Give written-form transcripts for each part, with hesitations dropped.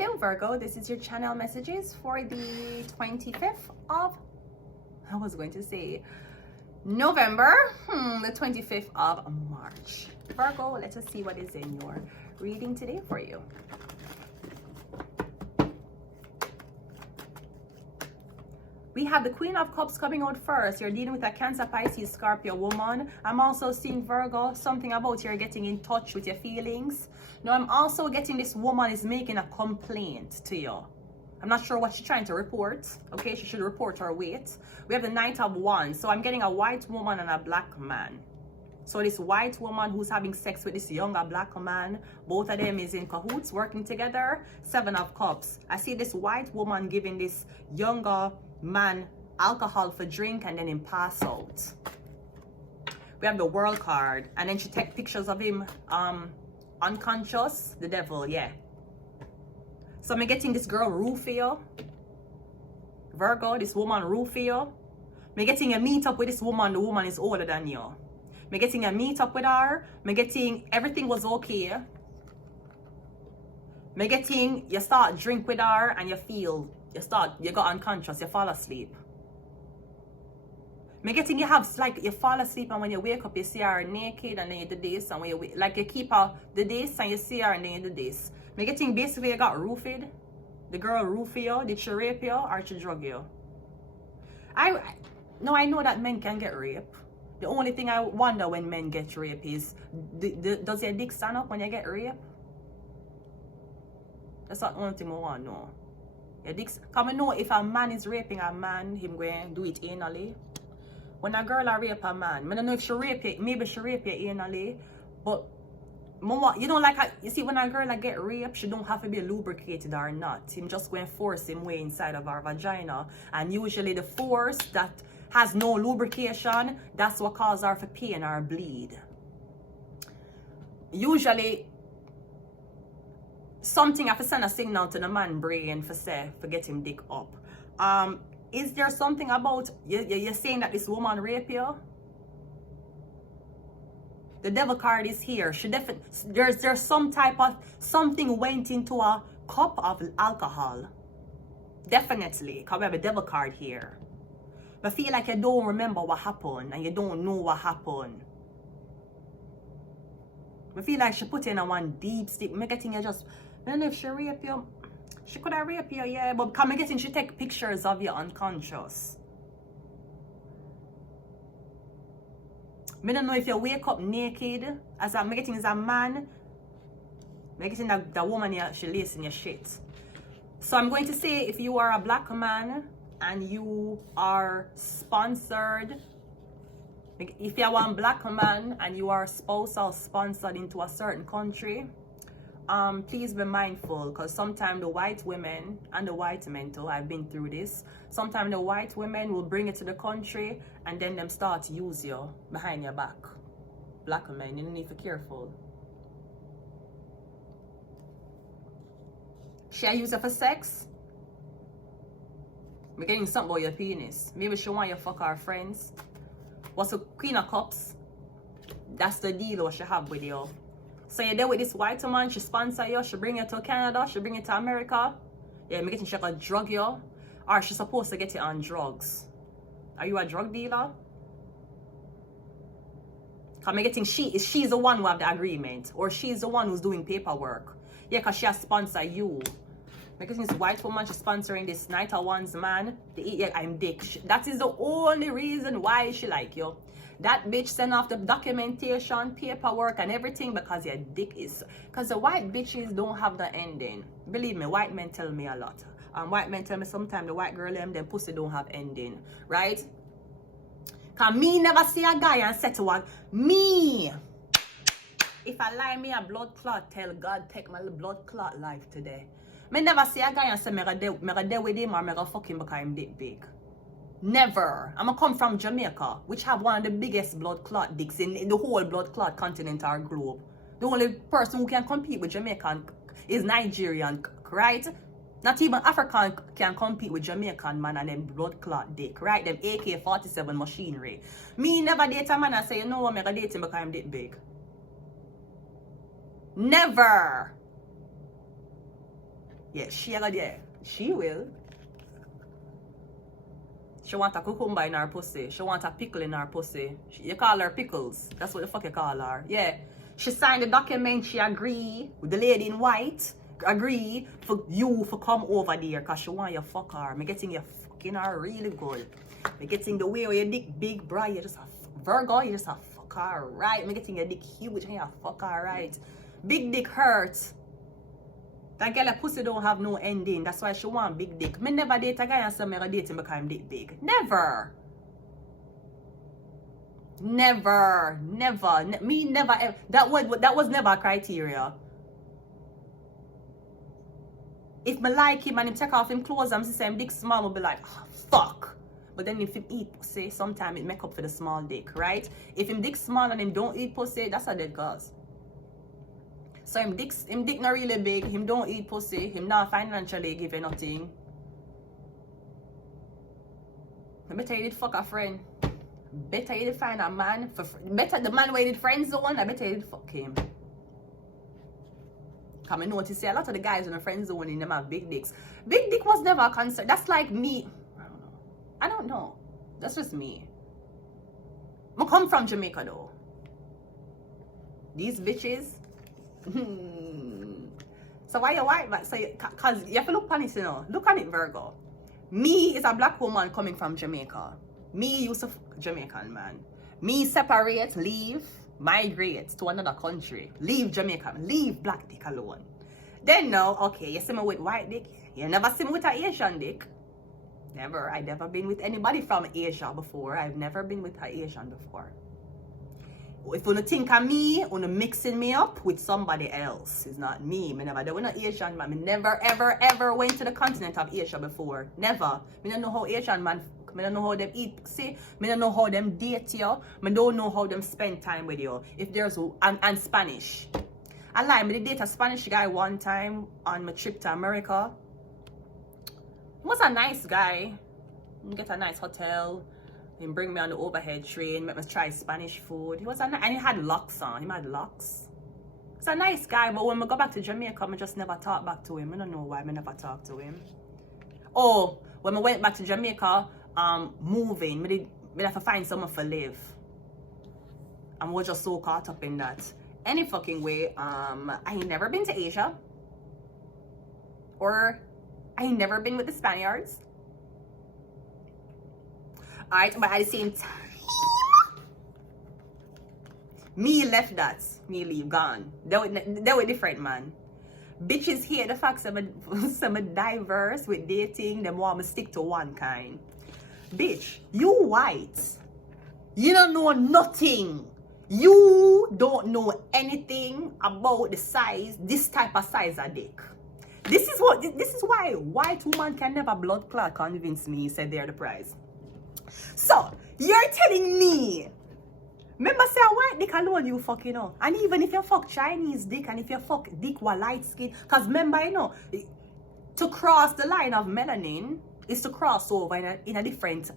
Hello Virgo, this is your channel messages for the 25th of, I was going to say November, the 25th of March. Virgo, let us see what is in your reading today for you. We have the Queen of Cups coming out first. You're dealing with a Cancer, Pisces, Scorpio woman. I'm also seeing Virgo, something about you're getting in touch with your feelings. Now, I'm also getting this woman is making a complaint to you. I'm not sure what she's trying to report. Okay, she should report her weight. We have the Knight of Wands. So I'm getting a white woman and a black man. So this white woman who's having sex with this younger black man, both of them is in cahoots, working together. Seven of Cups. I see this white woman giving this younger man alcohol for drink and then him pass out. We have the World card, and then she take pictures of him unconscious. The devil, yeah. So I'm getting this girl Rufio, Virgo, this woman Rufio. I'm getting a meet up with this woman. The woman is older than you. I'm getting a meet up with her. I'm getting everything was okay. I'm getting you start drink with her and you got unconscious, you fall asleep. I'm getting you have like you fall asleep and when you wake up you see her naked and then you do this, and when you like you keep her the this and you see her and then you do this. I'm getting basically you got roofied. The girl Rufio, did she rape you or she drug you? I know that men can get raped. The only thing I wonder when men get raped is does your dick stand up when you get raped? That's not the only thing I want to know. Your dick, come know if a man is raping a man, him going to do it anally. When a girl rape a man, I don't know if she rape you, maybe she rape you anally, but you know, like you see when a girl get raped, she don't have to be lubricated or not. Him just going to force him way inside of her vagina, and usually the force that has no lubrication, that's what causes her for pain or bleed. Usually something have to send a signal to the man brain for get him dick up. Is there something about you're saying that this woman rape you? The devil card is here. She definitely there's some type of something went into a cup of alcohol. Definitely, because we have a devil card here. But I feel like you don't remember what happened and you don't know what happened. I feel like she put in a one deep sleep. I'm getting you just, I don't know if she rape you. She could have raped you, yeah, but come getting she take pictures of you unconscious. I don't know if you wake up naked as I'm getting as a man. I'm getting the woman here, she lays in your shit. So I'm going to say if you are a black man and you are sponsored, if you are one black man and you are spousal sponsored into a certain country, please be mindful, because sometimes the white women and the white men too, I've been through this, sometimes the white women will bring it to the country and then them start to use you behind your back. Black men, you need to be careful. She use it for sex? I'm getting something about your penis. Maybe she want you to fuck her friends. What's the Queen of Cups? That's the deal what she have with you. So you're there with this white woman, she sponsor you, she bring you to Canada, she bring you to America. Yeah, I'm getting she can drug you. Or she's supposed to get you on drugs. Are you a drug dealer? I'm getting she's the one who have the agreement. Or she's the one who's doing paperwork. Yeah, because she has sponsored you. Because this white woman, she's sponsoring this Knight of Wands man. Yeah, I'm dick. That is the only reason why she like you. That bitch send off the documentation, paperwork, and everything because your dick is... Because the white bitches don't have the ending. Believe me, white men tell me a lot. White men tell me sometimes the white girl, them pussy don't have ending. Right? Because me never see a guy and say to one, me... If I lie me a blood clot, tell God take my blood clot life today. Me never see a guy and say me gonna deal with him or me gonna fuck him because I'm dick big. Never. I'm gonna come from Jamaica, which have one of the biggest blood clot dicks in the whole blood clot continent or globe. The only person who can compete with Jamaican is Nigerian, right? Not even African can compete with Jamaican man and them blood clot dick, right? Them AK-47 machinery. Me never date a man and say, you know what, I'm gonna date him because I'm dick big. Never. Yeah, she will. She want a cucumber in her pussy. She want a pickle in her pussy. You call her pickles. That's what the fuck you call her. Yeah. She signed the document. She agree with the lady in white. Agree for you to come over there because she want you fuck her. Me getting you fucking her really good. Me getting the way where your dick big, bro. You just a Virgo. You just a fuck her right. Me getting your dick huge and you fuck her right. Big dick hurts. That girl pussy don't have no ending. That's why she want big dick. Me never date a guy and say me gonna date him because I'm dick big. Never. Never. Never. Me never ever. That was never a criteria. If me like him and him take off him clothes and say him dick small, I'll be like, oh, fuck. But then if him eat pussy, sometimes it make up for the small dick, right? If him dick small and him don't eat pussy, that's a dead cause. So him dick not really big, him don't eat pussy, him not financially give you nothing. I better you did fuck a friend. Better you did find a man. Better the man where you did friend zone, I better you did fuck him. Come and notice a lot of the guys in the friend zone in them have big dicks. Big dick was never a concern. That's like me. I don't know. That's just me. I come from Jamaica though. These bitches. So why you white man? So cause you have to look on it, you know. Look on it, Virgo. Me is a black woman coming from Jamaica. Me used to Jamaican man. Me separate, leave, migrate to another country. Leave Jamaica, leave black dick alone. Then now, okay, you see me with white dick. You never see me with an Asian dick. Never. I've never been with anybody from Asia before. I've never been with an Asian before. If you think of me, you're mixing me up with somebody else. It's not me. I never done an Asian man. I never, ever went to the continent of Asia before. Never. I don't know how Asian man, I don't know how them eat. See, I don't know how them date you. I don't know how them spend time with you. If there's, and Spanish. I lie, I did date a Spanish guy one time on my trip to America. He was a nice guy. Get a nice hotel. He bring me on the overhead train, make me try Spanish food. He was and he had locks on. He had locks. He's a nice guy, but when we go back to Jamaica, I just never talk back to him. I don't know why I never talk to him. Oh, when I went back to Jamaica, moving, I have to find someone for live. And we're just so caught up in that. Any fucking way, I ain't never been to Asia. Or I ain't never been with the Spaniards. Alright, but at the same time, me left that. Me leave, gone. They were different, man. Bitches here, the fact some diverse with dating, them want me stick to one kind. Bitch, you white. You don't know nothing. You don't know anything about the size, this type of size of dick. This is why white woman can never blood clot convince me, said they're the prize. So, you're telling me, remember say a white dick alone you fuck, you know. And even if you fuck Chinese dick and if you fuck dick with light skin, because remember, you know, to cross the line of melanin is to cross over in a different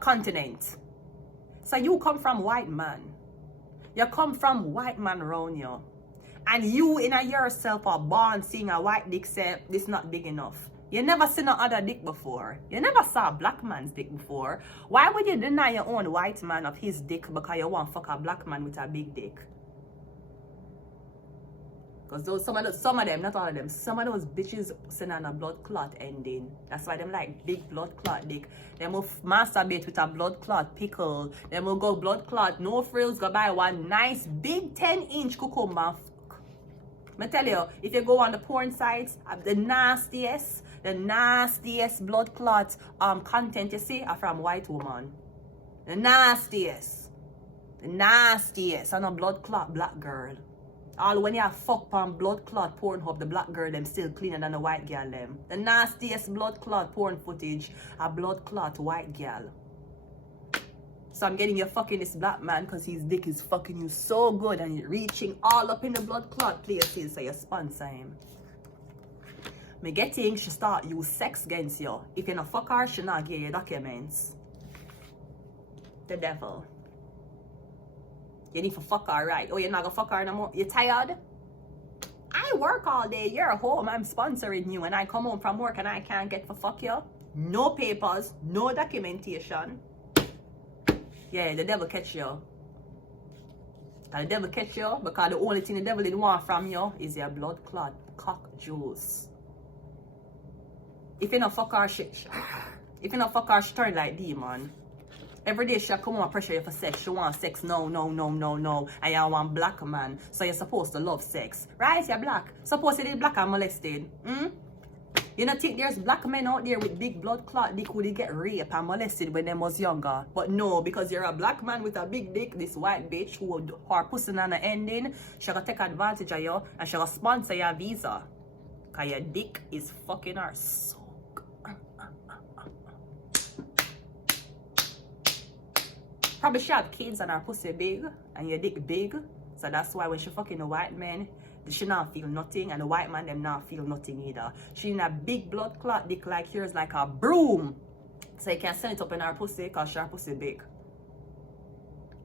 continent. So you come from white man. You come from white man around you. And you in a yourself are born seeing a white dick say this not big enough. You never seen no other dick before. You never saw a black man's dick before. Why would you deny your own white man of his dick because you want to fuck a black man with a big dick? Because some of them, not all of them, some of those bitches send on a blood clot ending. That's why them like big blood clot dick. They will masturbate with a blood clot pickle. They will go blood clot, no frills, go buy one nice big 10-inch cucumber. I tell you, if you go on the porn sites, the nastiest blood clot content you see are from white woman. The nastiest, and a blood clot black girl. All when you have fuck on blood clot porn hub, the black girl them still cleaner than the white girl them. The nastiest blood clot porn footage, a blood clot white girl. So I'm getting you fucking this black man because his dick is fucking you so good and you're reaching all up in the blood clot places, so you sponsor him. Me getting she start use sex against you. If you not fuck her, she not get your documents. The devil. You need to fuck her, right? Oh, you're not gonna fuck her no more? You tired? I work all day, you're home, I'm sponsoring you, and I come home from work and I can't get for fuck you. No papers, no documentation. Yeah, the devil catch you. And the devil catch you because the only thing the devil didn't want from you is your blood clot cock juice. If you not fuck her shit, if you not fuck her, she turn like demon. Every day she come on pressure you for sex. She want sex, no. And you want black man. So you're supposed to love sex. Right? You're black. Suppose you did black and molested. You don't think there's black men out there with big blood clot dick who they get raped and molested when they was younger? But no, because you're a black man with a big dick, this white bitch who her pussy on the ending, she gonna take advantage of you and she gonna sponsor your visa. Cause your dick is fucking her so. Probably she have kids and her pussy big and your dick big. So that's why when she fucking the white man, she not feel nothing, and the white man them not feel nothing either. She in a big blood clot dick like yours, like a broom. So you can send it up in her pussy because her pussy big.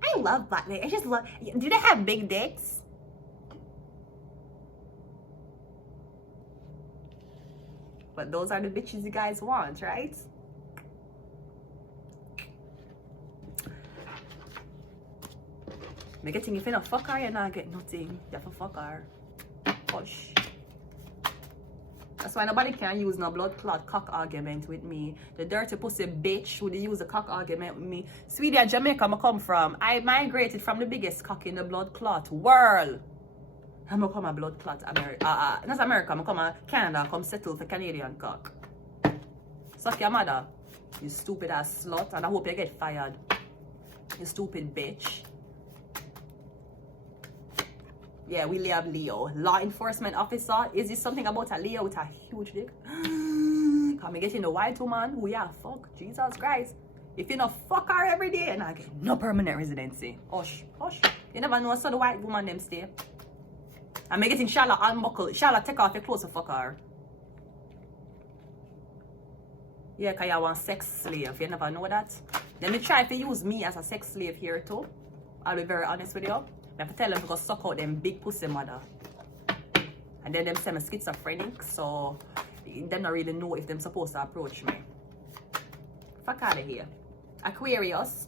I love black men. I just love. Do they have big dicks? But those are the bitches you guys want, right? Make it think if you not fuck her, you not get nothing. You have to fuck her. Push. That's why nobody can use no blood clot cock argument with me. The dirty pussy bitch would use a cock argument with me. Sweden, Jamaica, I come from. I migrated from the biggest cock in the blood clot world. I'm gonna come a blood clot America. Not America, I'm come a Canada, come settle for Canadian cock. Suck your mother, you stupid ass slut, and I hope you get fired. You stupid bitch. Yeah, we have Leo. Law enforcement officer. Is this something about a Leo with a huge dick? Can we get in the white woman who yeah fuck? Jesus Christ. If you not fuck her every day and I get no permanent residency. Hush, hush. You never know so the white woman them stay. And me getting Charlotte unbuckle. Charlotte take off your clothes to fuck her. Yeah, cause you want sex slave. You never know that. Let me try to use me as a sex slave here too. I'll be very honest with you. I have to tell them to go suck out them big pussy mother. And then them say I'm schizophrenic, so them not really know if them supposed to approach me. Fuck out of here. Aquarius.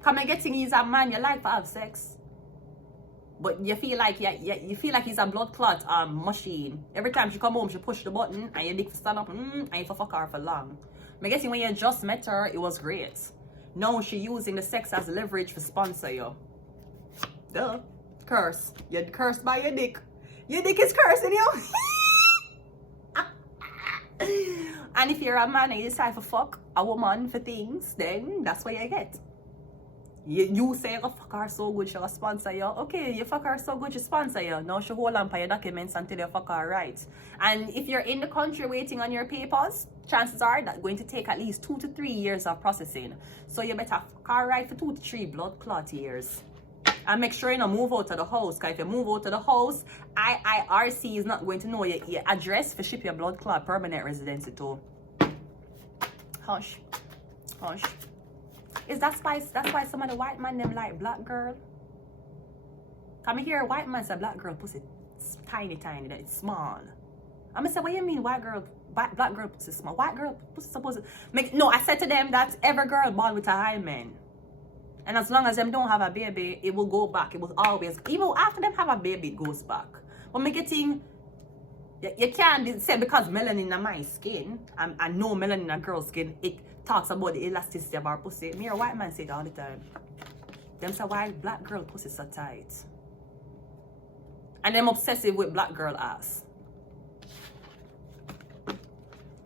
Come and getting he's a man you like to have sex. But you feel like you feel like he's a blood clot machine. Every time she come home, she push the button and your dick stand up and you fuck her for long. I'm guessing when you just met her, it was great. Now she using the sex as leverage for sponsor you. Duh. Curse. You're cursed by your dick. Your dick is cursing you. And if you're a man and you decide to fuck a woman for things, then that's what you get. You say you fuck her so good, she'll sponsor you. Okay, you fuck her so good, she sponsor you. Now she hold on for your documents until you fuck her right. And if you're in the country waiting on your papers, chances are that's going to take at least 2 to 3 years of processing. So you better fuck her right for 2 to 3 blood clot years. And make sure you don't move out of the house. Because if you move out of the house, IRC is not going to know your address for ship your blood clot permanent residency too. Hush. Hush. Is that spice? That's why some of the white man them like black girl. Come here, a white man say black girl pussy tiny, that it's small. I'm gonna say, what you mean white girl, black girl pussy small? White girl pussy supposed to make no. I said to them that every girl born with a hymen, and as long as them don't have a baby, it will go back. It will always, even after them have a baby, it goes back. But me getting, you can't say because melanin in my skin and no melanin in a girl's skin, it talks about the elasticity of our pussy. Me or white man say it all the time. Them say why black girl pussy so tight. And them obsessive with black girl ass.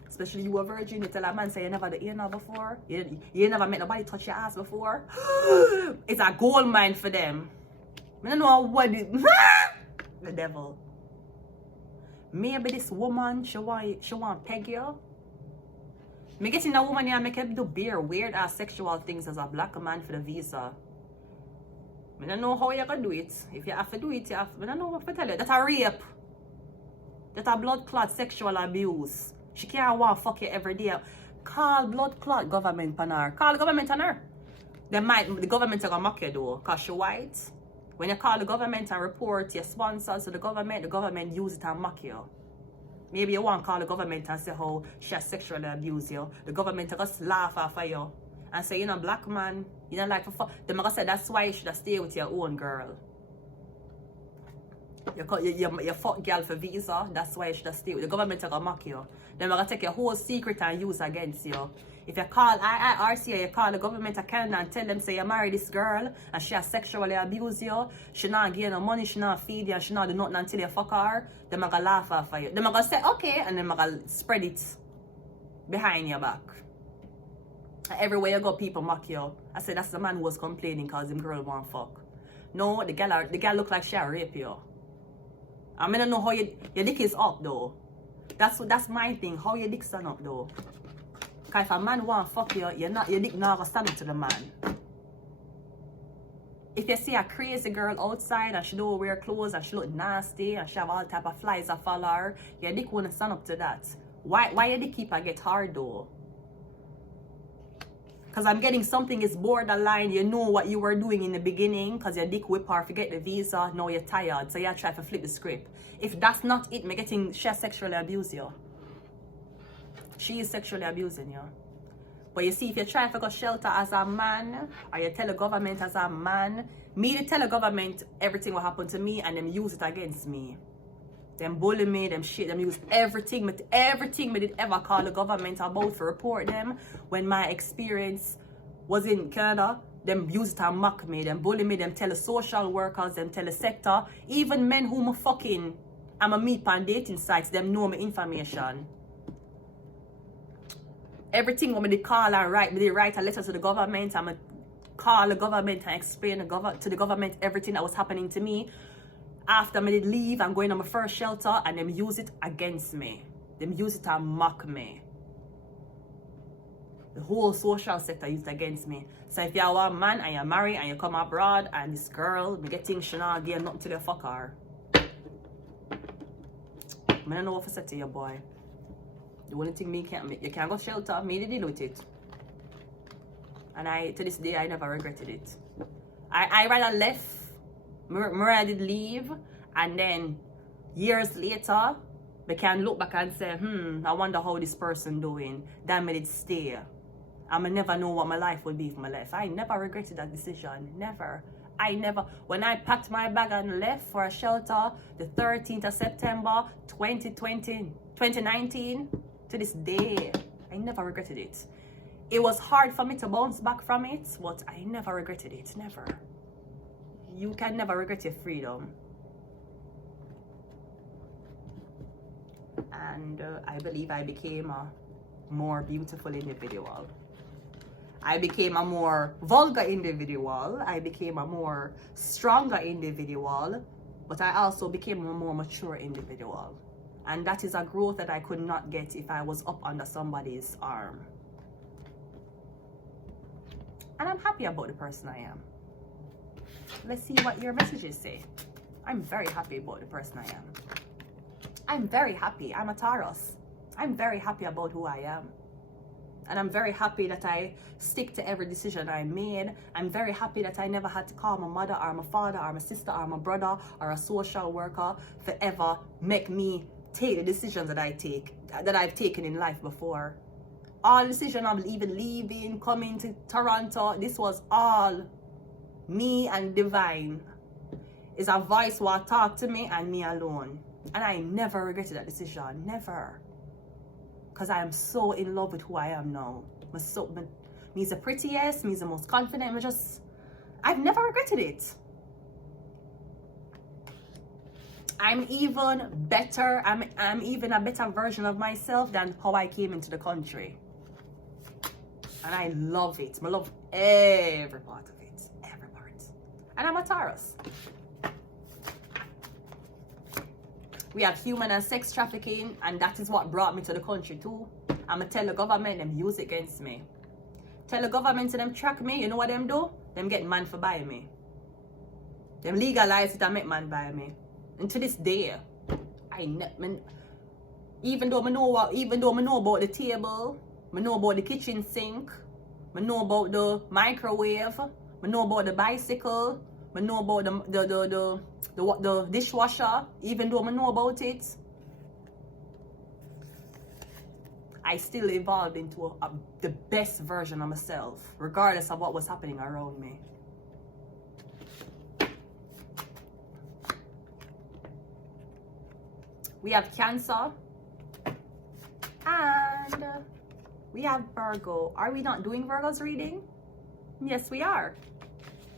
Especially you a virgin, you tell a man say you never had the anal before. You never met nobody touch your ass before. It's a gold mine for them. I don't know what it the devil. Maybe this woman she want peg you. Me getting a woman here make you do bare weird ass sexual things as a black man for the visa. I don't know how you can do it. If you have to do it, you have to. I don't know what to tell you. That's a rape. That's a blood clot sexual abuse. She can't want fuck you every day. Call blood clot government on her. Call the government on her. The government are gonna mock you though, cause she white. When you call the government and report your sponsors to the government use it and mock you. Maybe you want to call the government and say how she has sexually abused you. The government will just laugh off of you and say, you know, black man, you know, like, they're going to say that's why you should stay with your own girl. You fuck girl for visa, that's why you should stay with the government. Are going to mock you. They're going to take your whole secret and use against you. If you call IIRC or you call the government of Canada and tell them, say you marry this girl and she has sexually abused you, she not give you no money, she not feed you, and she not do nothing until you fuck her, they're going to laugh off of you. They're going to say, okay, and then they're going to spread it behind your back. And everywhere you go, people mock you. I said, that's the man who was complaining because him girl want fuck. No, the girl look like she rape you. I mean, I don't know how your dick is up though. That's my thing, how your dick stand up though. Because if a man want fuck you, your dick not gonna stand up to the man. If you see a crazy girl outside and she don't wear clothes and she look nasty and she have all type of flies that follow her, your dick won't stand up to that. Why your dick keeper get hard though? Because I'm getting something is borderline. You know what you were doing in the beginning because your dick whip her, forget the visa, now you're tired. So you try to flip the script. If that's not it, me getting she sexually abuse you. She is sexually abusing you. But you see, if you try to go shelter as a man, or you tell the government as a man, me to tell the government everything will happen to me and them use it against me. Them bully me, them shit, them use everything me did ever call the government about to report them. When my experience was in Canada, them use it and mock me, them bully me, them tell the social workers, them tell the sector, even men who I'm a meet on dating sites, them know my information. Everything when they call and write, they write a letter to the government, I'm a call the government and explain to the government everything that was happening to me. After I did leave, I'm going on my first shelter and them use it against me. Them use it to mock me. The whole social sector used it against me. So if you're a man and you're married and you come abroad and this girl, me getting she not give nothing to the fuck her. I don't know what to say to you, boy. The only thing you can't go shelter, me to deal with it. And to this day, I never regretted it. I rather left. I did leave, and then years later, we can look back and say, I wonder how this person doing. Then I did stay. I never know what my life would be for my life. I never regretted that decision. Never. When I packed my bag and left for a shelter, the 13th of September, 2019, to this day, I never regretted it. It was hard for me to bounce back from it, but I never regretted it. Never. You can never regret your freedom. And I believe I became a more beautiful individual. I became a more vulgar individual. I became a more stronger individual. But I also became a more mature individual. And that is a growth that I could not get if I was up under somebody's arm. And I'm happy about the person I am. Let's see what your messages say. I'm very happy about the person I am. I'm very happy. I'm a Taurus. I'm very happy about who I am. And I'm very happy that I stick to every decision I made. I'm very happy that I never had to call my mother or my father or my sister or my brother or a social worker forever make me take the decisions that I've taken in life before. All the decisions of even leaving, coming to Toronto, this was all me and divine. Is a voice who talk to me and me alone. And I never regretted that decision. Never. Because I am so in love with who I am now. Me's the prettiest, me's the most confident. I've never regretted it. I'm even better. I'm even a better version of myself than how I came into the country. And I love it. I love every part of it. Every part. And I'm a Taurus. We have human and sex trafficking, and that is what brought me to the country too. I'ma tell the government them use it against me. Tell the government to them track me, you know what them do? Them get man for buy me. Them legalize it and make man buy me. And to this day, even though I know about the table, I know about the kitchen sink, I know about the microwave, I know about the bicycle, I know about the dishwasher, even though I know about it. I still evolved into the best version of myself, regardless of what was happening around me. We have Cancer. And we have Virgo. Are we not doing Virgo's reading? Yes, we are.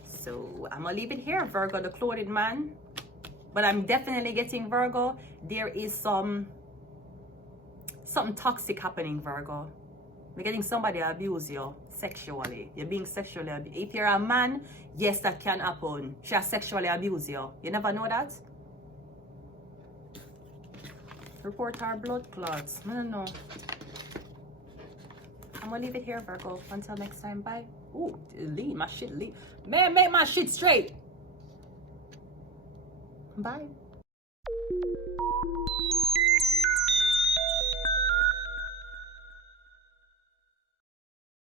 So I'm gonna leave it here, Virgo, the clothed man. But I'm definitely getting Virgo. There is something toxic happening, Virgo. You're getting somebody abuse you sexually. You're being sexually abused. If you're a man, yes, that can happen. She has sexually abused you. You never know that? Report our blood clots. I don't know. I'm gonna leave it here, Virgo. Until next time, bye. Ooh, lean my shit, lean. Man, make my shit straight. Bye.